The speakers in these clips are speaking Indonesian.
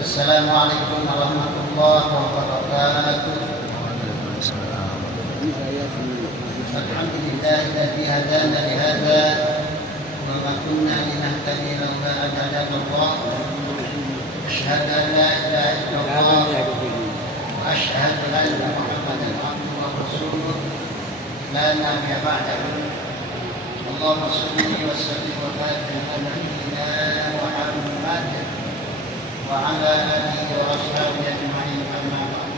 Assalamualaikum warahmatullahi wabarakatuh. Alhamdulillahilladzi hadana li hadza wa ma kunna linahtadiya laula an hadana Allah. Asyhadu an la ilaha illallah wa asyhadu anna Muhammadan abduhu wa rasuluh la nabiyya ba'dahu. Allahumma shalli wa sallim wa barik ala nabiyyina Muhammad وعلى آله وأصحابه أجمعين أما بعد.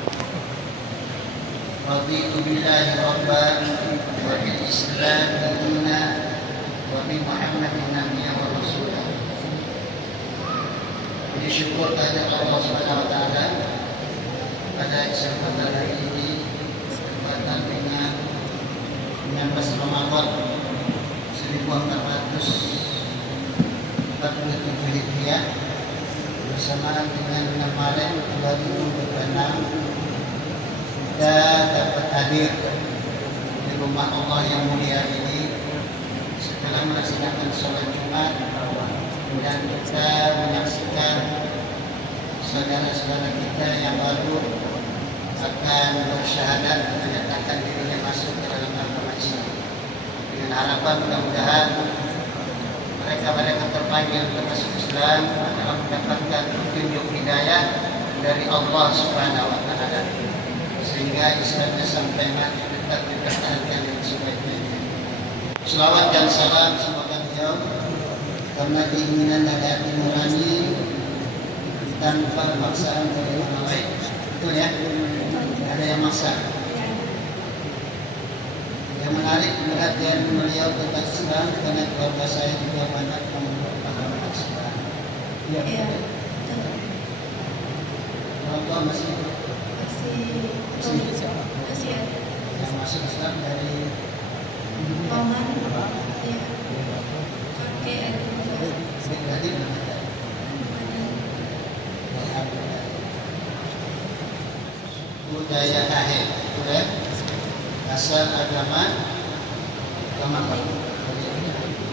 رضيت بالله ربا وبالإسلام دينا وبمحمد نبيا ورسولا. Bersyukur kepada Allah Subhanahu wa taala pada kesempatan hari ini bertepatan dengan 19 Ramadan 1447 Hijriah bersamaan dengan 6 Maret 2026 kita dapat hadir di rumah Allah yang mulia ini setelah melaksanakan sholat Jumat dan kita menyaksikan saudara-saudara kita yang baru akan bersyahadat menyatakan dirinya masuk ke dalam agama Islam dengan harapan mudah-mudahan mereka terpanggil untuk masuk Islam adalah mendapatkan petunjuk hidayah dari Allah Subhanahu wa taala sehingga Islamnya sampai mati tetap dipertahankan dengan sebaik-baiknya. Selawat dan salam semoga beliau karena keinginan dari hati nurani tanpa paksaan dari orang lain. Betul ya? Ada yang maksa. Yang menarik perhatian beliau tentang Islam karena keluarga saya juga banyak memeluk agama Islam. Iya. Orang tua masih yang masuk Islam dari paman, ya, kakek, berarti budaya akhir, budaya asal agama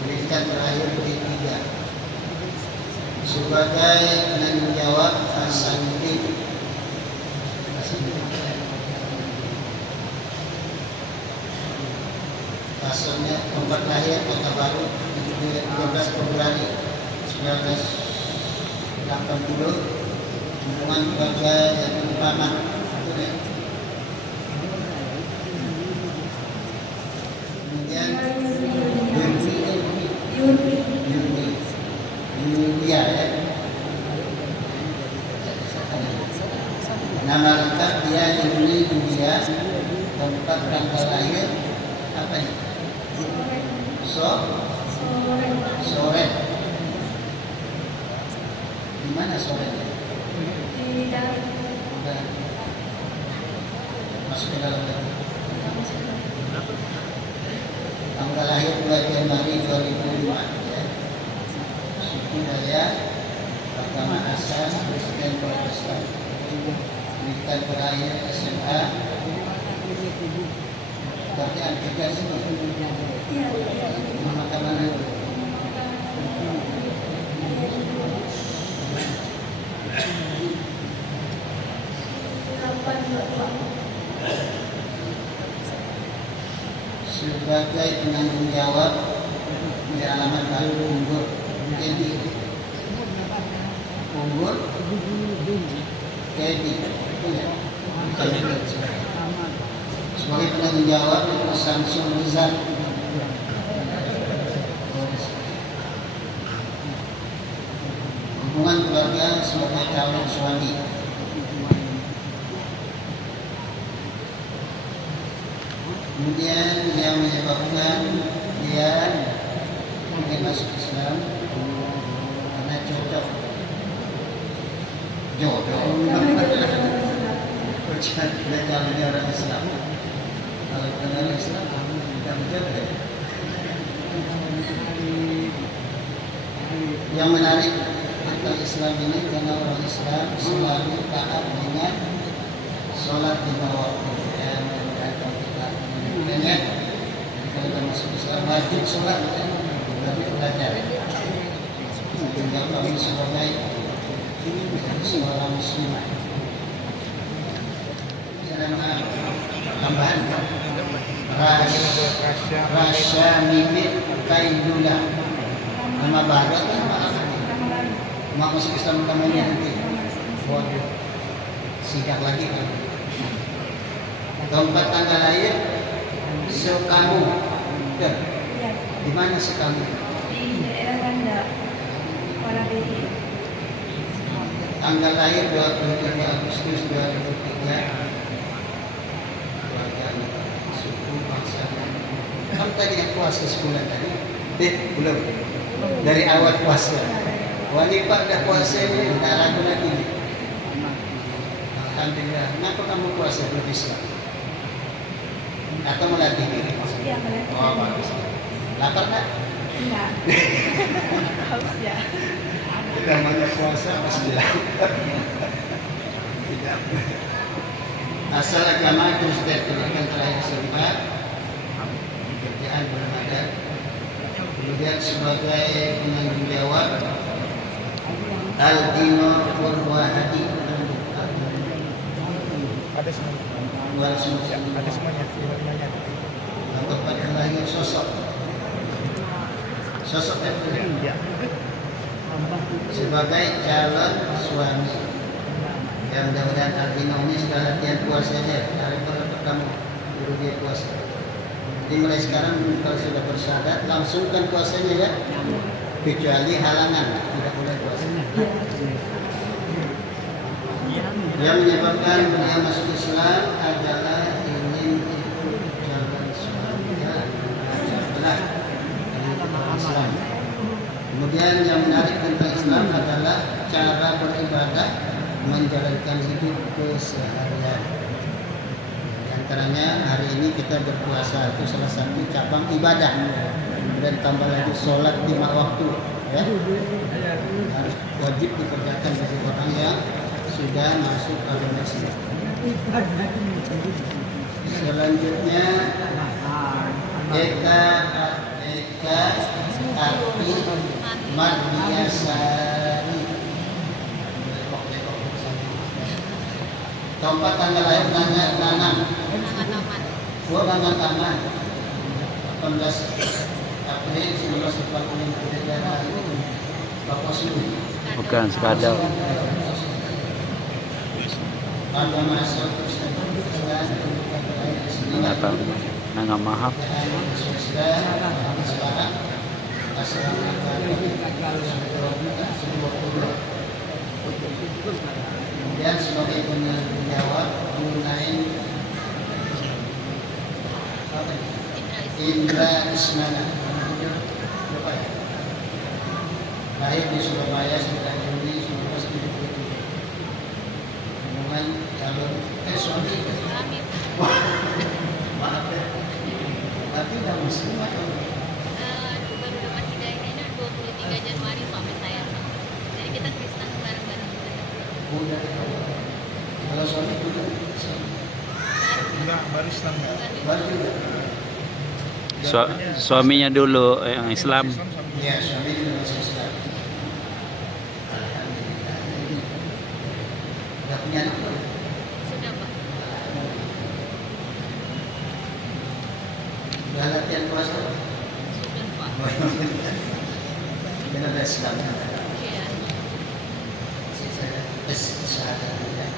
pendidikan terakhir di 3 sebagai penanggung jawab Hasanuddin asalnya tempat lahir Kota Baru 13 Februari 1980 hubungan keluarga yang paman kemudian Yulia ya. Nama lengkap dia Yulia, tempat tanggal lahir apa ini? Sore. Di mana sore? di dalam Masuk ke dalam. Tanggal lahir 2 Januari 2005 ya. Suku Daya, agama asal Kristen Protestan. Pendidikan terakhir SMA. Berarti Antika semua. Nama mana? Sebagai penanggung jawab di alamat baru Unggul Kedi sebagai penanggung jawab Samsul Rizal hubungan keluarga sebagai calon suami. Kemudian yang menyebabkan dia ingin masuk Islam karena jodoh. Kalau dia orang Islam, kalau kenal Islam, kita menjodoh. Yang menarik tentang Islam ini karena orang Islam selalu taat dengan sholat di bawah dan kalau masuk Islam wajib sholat, tapi belajar. Tinggal kami sebagai seorang muslimah. Tambahan Rasya Mimit Kaidula. Nama baru atau nama lama? Mau masuk Islam namanya nanti. Waduh, sidak lagi kan. Tempat tanggal lahir Sekamu. Di mana Sekamu? Di daerah Banda, Warabiri. Tanggal lahir 23 Agustus 2003. Suku bangsa. Kamu tadi yang puasa sebulan tadi? Belum. Dari awal puasa. Wanita udah puasa ini, tak ragu lagi. Alhamdulillah. Kenapa kamu puasa belum Islam? Atau melatih diri? Iya, melatih. Oh, bagus. Lapar tak? Enggak. Haus ya. Tidak banyak puasa pasti lapar. Tidak. Asal agama itu sudah diberikan terakhir sempat. Pekerjaan belum ada. Kemudian sebagai penanggung jawab Aldino Purwahadi. Ada semuanya. Ada semuanya. Tempat kelahiran sosok Ya. sebagai calon suami. Ya mudah-mudahan Aldino ini sudah latihan puasanya. Dari kamu guru dia puasa. Jadi mulai sekarang kalau sudah bersyahadat langsungkan puasanya ya. Kecuali halangan tidak boleh puasa. Yang menyebabkan beliau masuk Islam adalah ingin ikut jalan suaminya adalah Islam. Kemudian yang menarik tentang Islam adalah cara beribadah menjalankan hidup keseharian. Di antaranya hari ini kita berpuasa itu salah satu cabang ibadah. Dan tambah lagi sholat 5 waktu, ya harus wajib dikerjakan bagi orang yang sudah masuk agama Islam. Selanjutnya Eka Api Mardiasari. Tempat tanggal lahir Nanang. Nanang Taman 18 April 1945 negara Bapak Sulu. Bukan sekadar. Apa? Nggak mahal. Kemudian sebagai penanggung jawab mengenai Indra Ismana. Lahir di Surabaya 9 Juni 1977. Hubungan calon suami. Maaf ya. Tapi udah muslim atau? Baru dapat hidayahnya 23 Januari suami saya. Jadi kita Kristen bareng-bareng. Udah. Kalau suami udah. Enggak, baru Islam ya. Baru juga. Suaminya dulu yang Islam. Iya, suami juga masih Islam. Alhamdulillah. Udah punya anak belum? Sudah Pak. Udah latihan puasa? Sudah Pak. Dan ada Islam. Iya. Saya tes syahadat juga.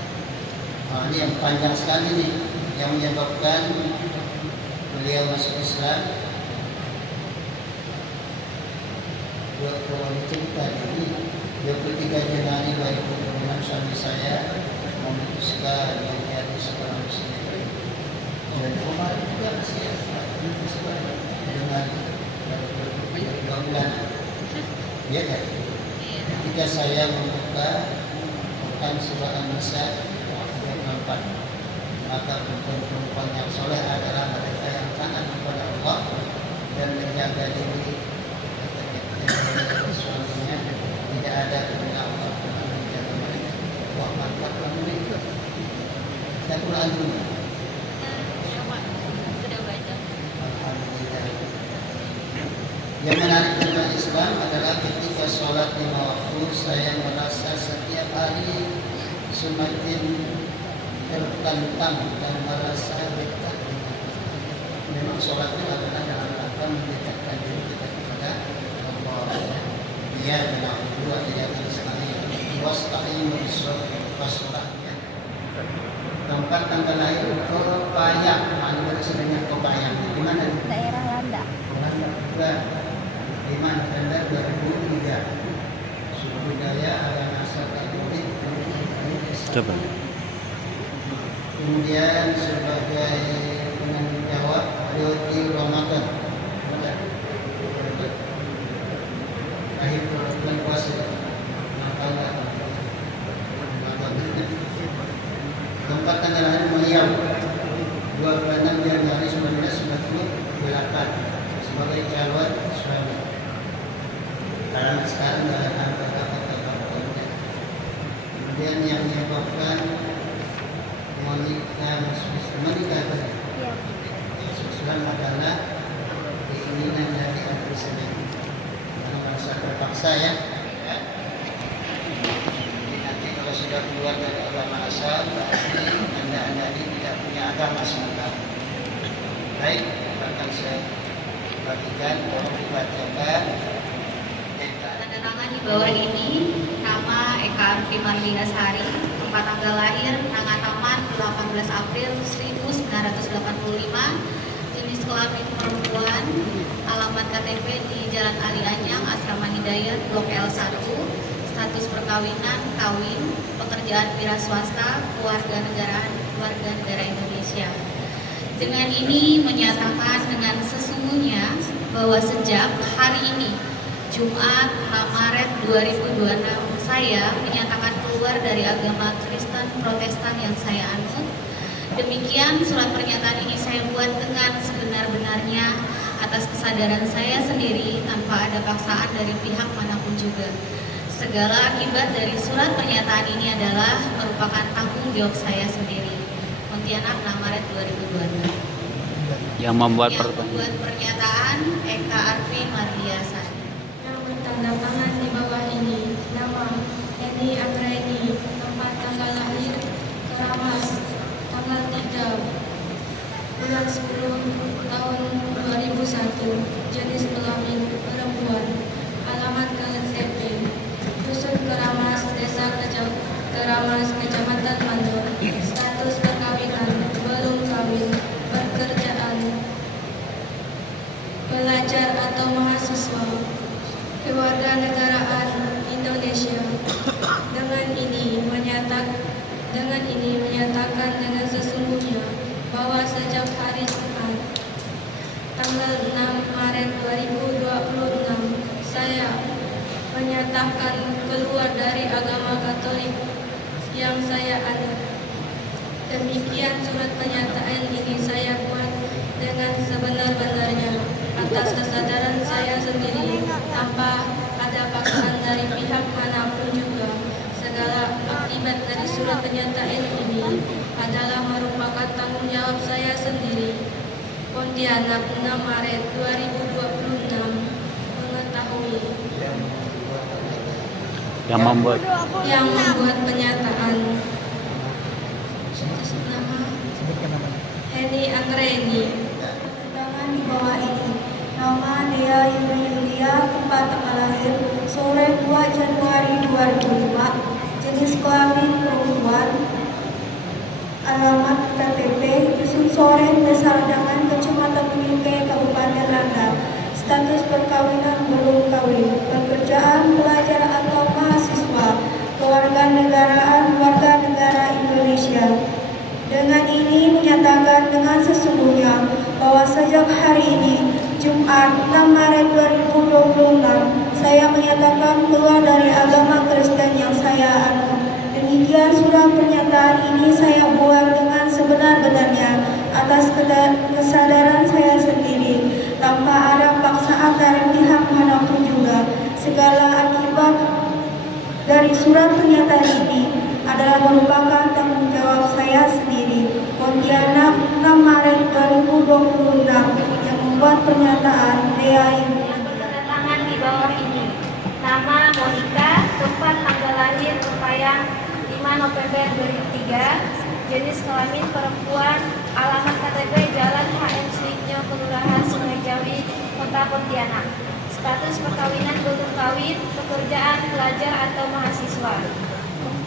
Nah, ini yang panjang sekali nih, yang menyebabkan beliau masuk Islam. Dua cerita ini 23 Januari 2006 suami saya memutuskan menjadi seorang muslim. Dan kemarin juga masih dengan 2 bulan. Iya kan? Ketika saya membuka Quran surah An-Nisa ayat 4, maka perempuan yang soleh adalah mereka yang taat kepada Allah dan menjaga diri suaminya, tidak ada kepada Allah yang menjaga mereka. Wah, mantap banget itu. Saya Quran dulu. Sudah Pak. Sudah baca. Alhamdulillah. Yang menarik tentang Islam adalah ketika sholat 5 waktu saya merasa setiap hari semakin tertantang dan merasa dekat. Memang sholat itu adalah dalam rangka mendekatkan diri kita kepada Allah. Biar dalam dua ayat sekali wasta'inu bis-sholat. Tempat tanggal lahir Kepayang, mana sebenarnya Kepayang? Di mana? Daerah Landa. Landa juga. Di mana? Landa 2003. Suku budaya agama asal Katolik. Coba. Kemudian sebagai penanggung jawab Yoti Ramadan. Akhir bulan puasa. Tempat tanggal lahir Maryam 26 Januari 1998 sebagai calon suami. Karena sekarang dalam kata-kata. Kemudian yang menyebabkan menikah Iya. susulan adalah keinginan dari anak sendiri. Karena merasa terpaksa ya. Nanti kalau sudah keluar dari agama asal, berarti anda ini tidak punya agama sementara. Baik, akan saya bagikan, tolong dibacakan. Tanda tangan di bawah ini, nama Eka Arfi Marlinasari, tempat tanggal lahir Nangataman 18 April 1985, jenis kelamin perempuan, alamat KTP di Jalan Ali Anyang, Asrama Hidayat, Blok L1, status perkawinan, kawin, pekerjaan wira swasta, keluarga negara Indonesia. Dengan ini menyatakan dengan sesungguhnya bahwa sejak hari ini, Jumat 6 Maret 2026, saya menyatakan keluar dari agama Kristen Protestan yang saya anut. Demikian surat pernyataan ini saya buat dengan sebenar-benarnya atas kesadaran saya sendiri tanpa ada paksaan dari pihak manapun juga. Segala akibat dari surat pernyataan ini adalah merupakan tanggung jawab saya sendiri. Pontianak 6 Maret 2026. Yang membuat pernyataan Eka Arfi Marliasari. Yang bertanda tangan di bawah ini, nama Eni Anggraini, tempat tanggal lahir Keramas, tanggal 3 bulan 10 tahun 2001, jenis kelamin perempuan, alamat KTP Dusun Keramas, Desa Keramas, Kecamatan Mandor, status perkawinan, belum kawin, pekerjaan, pelajar atau mahasiswa, kewarganegaraan Indonesia. Dengan ini menyatakan dengan sesungguhnya bahwa sejak hari Jumat tanggal 6 Maret 2026 saya menyatakan keluar dari agama Katolik yang saya anut. Demikian surat pernyataan ini saya buat dengan sebenar-benarnya atas kesadaran saya sendiri tanpa ada paksaan dari pihak manapun juga. Segala akibat dari surat pernyataan ini adalah merupakan tanggung jawab saya sendiri. Pontianak 6 Maret 2026 mengetahui yang membuat pernyataan nama Sebutkan namanya. Eni Anggraini. Tangan di bawah ini. Nama Dea Yulia, tempat tanggal lahir sore 2 Januari 2005. Jenis kelamin perempuan. Alamat KTP Dusun Soren, Desa Ledangan, Kecamatan Bingkai, Kabupaten Landa. Status perkawinan belum kawin. Pekerjaan pelajar atau mahasiswa. Kewarganegaraan warga negara Indonesia. Dengan ini menyatakan dengan sesungguhnya bahwa sejak hari ini, Jumat 6 Maret 2026, saya menyatakan keluar dari agama Kristen yang saya anut. Demikian surat pernyataan ini saya buat dengan sebenar-benarnya atas kesadaran saya sendiri, tanpa ada paksaan dari pihak manapun juga. Segala akibat dari surat pernyataan ini adalah merupakan tanggung jawab saya sendiri. Pontianak 6 Maret 2026 yang membuat pernyataan Dea Tanda tangan di bawah ini. Nama Monika, tempat tanggal lahir Kepayang 5 November 2003, jenis kelamin perempuan, alamat KTP Jalan HM Suiknyo, Kelurahan Sungai Jawi, Kota Pontianak. Status perkawinan belum kawin, pekerjaan pelajar atau mahasiswa.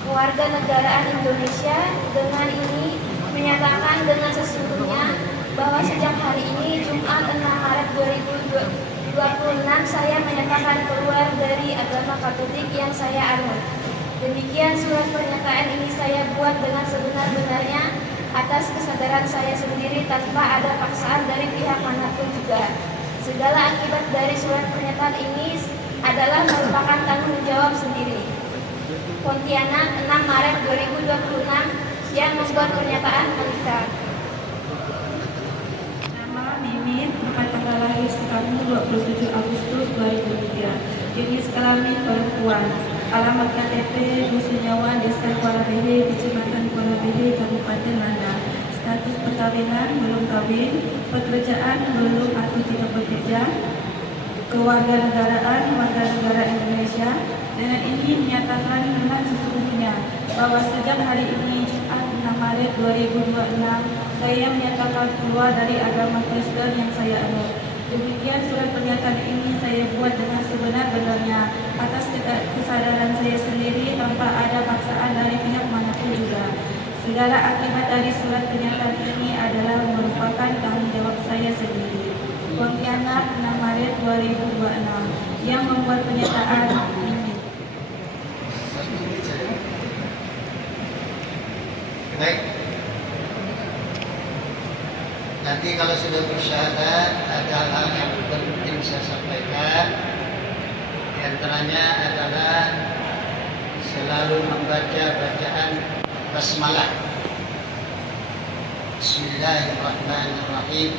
Kewarganegaraan Indonesia. Dengan ini menyatakan dengan sesungguhnya bahwa sejak hari ini Jumat 6 Maret 2026 saya menyatakan keluar dari agama Katolik yang saya anut. Demikian surat pernyataan ini saya buat dengan sebenar-benarnya atas kesadaran saya sendiri tanpa ada paksaan dari pihak manapun juga. Segala akibat dari surat pernyataan ini adalah merupakan tanggung jawab sendiri. Pontianak 6 Maret 2026 yang membuat pernyataan menikah. Nama Mimin, tempat tanggal lahir kamu 27 Agustus 2003. Jenis kelamin perempuan. Alamat KTP Dusunyawan, Desa Kualabehe, Kecamatan Kualabehe, Kabupaten Landak. Status perkawinan belum kawin, pekerjaan belum atau tidak bekerja. Kewarganegaraan warga negara Indonesia. Dengan ini menyatakan dengan sesungguhnya bahwa sejak hari ini Jumat 6 Maret 2026 saya menyatakan keluar dari agama Kristen yang saya anut. Demikian surat pernyataan ini saya buat dengan sebenar-benarnya atas kesadaran saya sendiri tanpa ada paksaan dari pihak manapun juga. Segala akibat dari surat pernyataan ini adalah merupakan tanggung jawab saya sendiri. Pontianak 6 Maret 2026 yang membuat pernyataan ini. Baik. Nanti kalau sudah bersyahadat ada hal yang penting saya sampaikan. Di antaranya adalah selalu membaca bacaan basmalah. Bismillahirrahmanirrahim.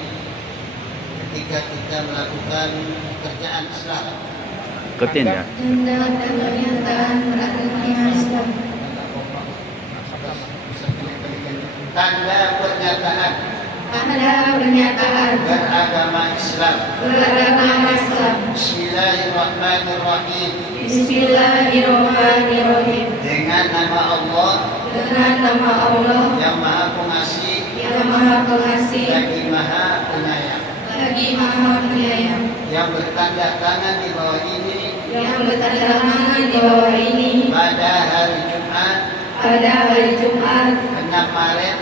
Ketika kita melakukan pekerjaan Islam. Ikutin ya. Dan pernyataan beragama Islam. Tanda pernyataan beragama Islam. Bismillahirrahmanirrahim. Bismillahirrahmanirrahim. Dengan nama Allah yang Maha Pengasih lagi Maha Penyayang. Yang bertanda tangan di bawah ini pada hari Jumat 6 Maret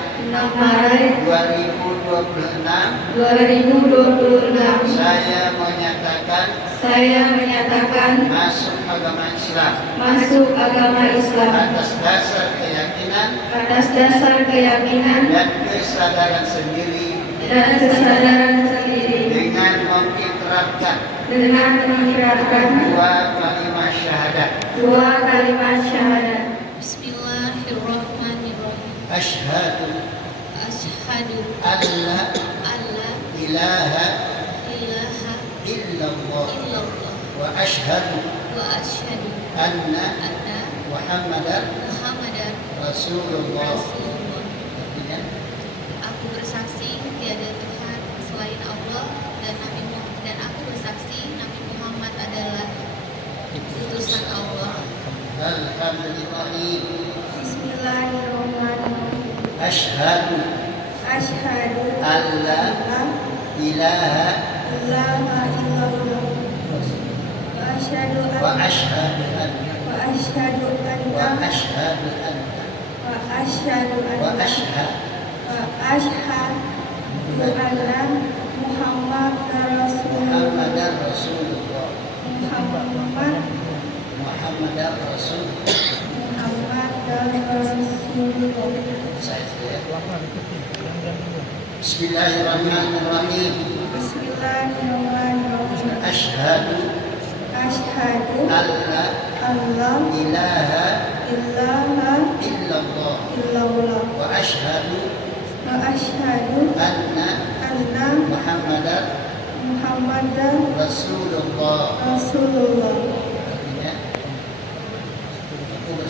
2026 saya menyatakan masuk agama Islam atas dasar keyakinan dan kesadaran sendiri dengan mengikrarkan dua kalimat syahadat. Bismillahirrahmanirrahim. Asyhadu alla ilaha illallah wa asyhadu anna Muhammadan Rasulullah. Aku bersaksi tiada Tuhan selain Allah dan aku bersaksi Nabi Muhammad adalah utusan Allah. Alhamdulillah. Bismillahirrahmanirrahim. Asyhadu alla ilaha illallah wa asyhadu anna Muhammadar Rasulullah. Bismillahirrahmanirrahim. Asyhadu alla ilaha illallah wa asyhadu anna Muhammadan Rasulullah.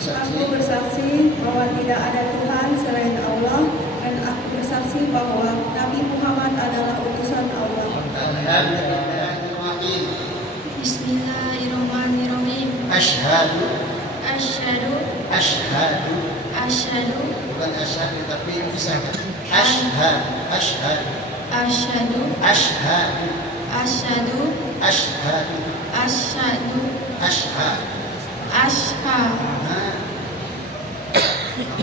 Aku bersaksi bahwa tidak ada Tuhan selain Allah dan aku bersaksi bahwa Nabi Muhammad adalah utusan Allah. Alhamdulillahirrahmanirrahim. Bismillahirrahmanirrahim. Asyhadu Asyhadu Asyhadu. Bukan asyhadu tapi bisa ashhad, ashhad, Asyhadu. ashhad, Asyhadu. ashhad, Asyhadu. ashhad. Asyhadu.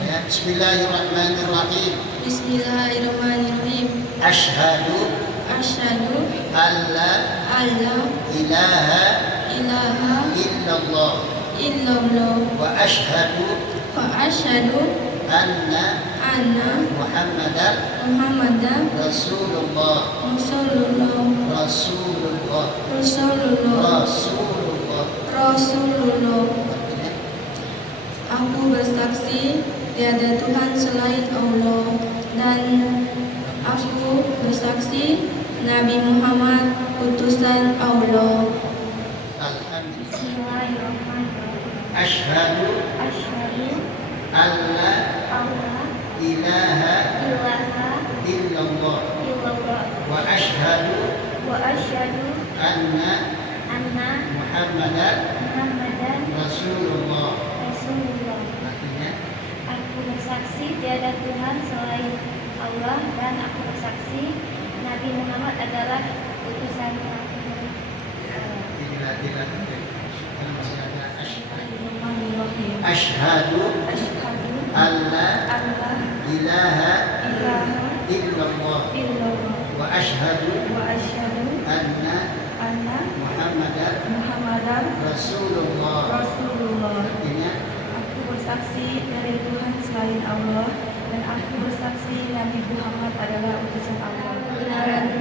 Ya, Bismillahirrahmanirrahim. Bismillahirrahmanirrahim. Ashhadu Asyhadu alla alla ilaha ilaha illallah illallah wa ashhadu wa asyhadu anna anna Muhammadan Muhammadan Rasulullah. Rasulullah Rasulullah. Rasulullah Rasulullah. Rasulullah. Aku bersaksi tiada Tuhan selain Allah, dan aku bersaksi Nabi Muhammad utusan Allah. Alhamdulillah. Bismillahirrahmanirrahim. Ashhadu Asyhadu alla alla ilaha ilaha illallah illallah wa ashhadu wa asyhadu anna anna Muhammadan Muhammadan Rasulullah. Rasulullah. Artinya Aku bersaksi tiada Tuhan selain Allah, dan aku bersaksi Nabi Muhammad adalah utusan Allah. tidak karena masih ada ashhadu. Bismillahirrahmanirrahim. Ashhadu Asyhadu alla alla ilaha ilaha illallah illallah wa ashhadu wa asyhadu anna anna Muhammadan Muhammadan Rasulullah. Rasulullah. Artinya Aku bersaksi dari Tuhan selain Allah, dan aku bersaksi Nabi Muhammad adalah utusan Allah.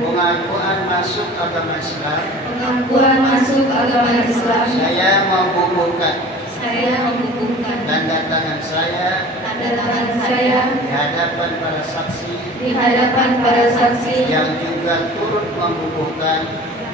pengakuan masuk agama Islam. Pengakuan masuk agama Islam. Saya membubuhkan Saya membubuhkan tanda tangan saya tanda tangan saya di hadapan para saksi di hadapan para saksi yang juga turut membubuhkan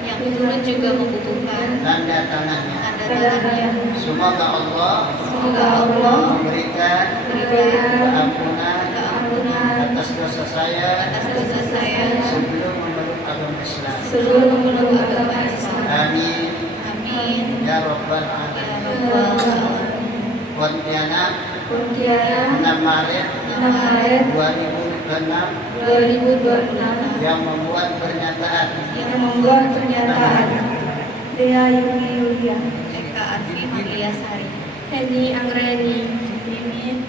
yang turut juga membutuhkan tanda tangannya. tanda tanda tangannya. tangan. Semoga Allah Semoga Allah memberikan memberikan ampunan ampunan atas dosa saya Atas dosa saya sebelum memeluk agama Islam. seluruh memeluk agama Islam. Amin. Amin. Ya Rabbal Alamin. Pontianak Pontianak 6 Maret 6 Maret 2006 2026 yang membuat pernyataan yang membuat pernyataan. Dea Yuni Yulia, Eka Arfi Magliasari. Heni Anggreni, Mimin